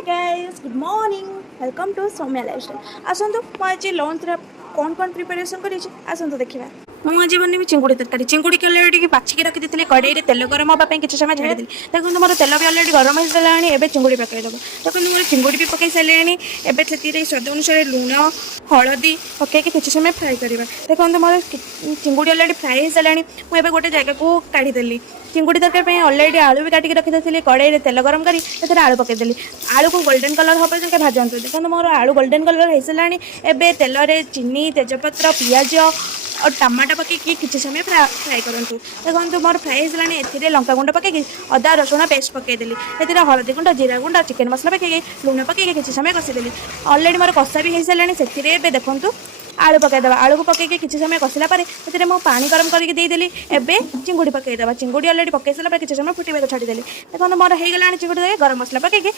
hi guys good morning welcome to Saumya lifestyle आसतु मुझे lunch कौन कौन प्रिपरेशन कर आसतु देखा मुझे बन चिंगुड़ी तरकारी चिंगुड़ी के अलरेडी बाछिकी रखी कड़े तेल गरम हाँपाई किसी समय छाड़ी देखो मोर तेल भी अलरेडी गरम हो सारे एवं चिंगुड़ी पकईदेव देखो मोर चिंगुड़ी भी पकई सारे एवं से स्वाद अनुसार लुण हलदी पकईक किसी समय फ्राए करवा देखो मोर चिंगुड़ी अलरेडी फ्राए हो सारे मुझे गोटे जगह को काढ़ीदेली चिंगुड़ी तरकारी अलरेडी आलू भी काटिक रखी कड़े तेल गरम कर आलू पकईदेली आलू को गोल्डन कलर हाँ तक भाजतु देखो मोर आलू गोल्डन कलर हो सारे एवं तेल चीनी तेजपत्र पिज और टमाटो पकईकि किसी समय फ्राए करूँ देखो मोर फ्राए हो सारे लंका गुंड पकईकि अदा रसुण पेस्ट पकईदेली हलदी गुंड जीरा गुंड चिकेन मसला पकईकि लुण पकईकि किसी समय कषिदेली अलरेडी मोर कषा भी हो सारे से देखूँ आलू पकईदेवा आलू को पकईकि किसी समय कषिला मुझे पानी गरम करके देदेली एवं चिंगुड़ी पकईदेवा चिंगुड़ी अलरेडी पकई सारा किसी समय फुटे छाड़ीदेली देखो मोर हो गला चिंगुड़ी गरम मसला पकईकि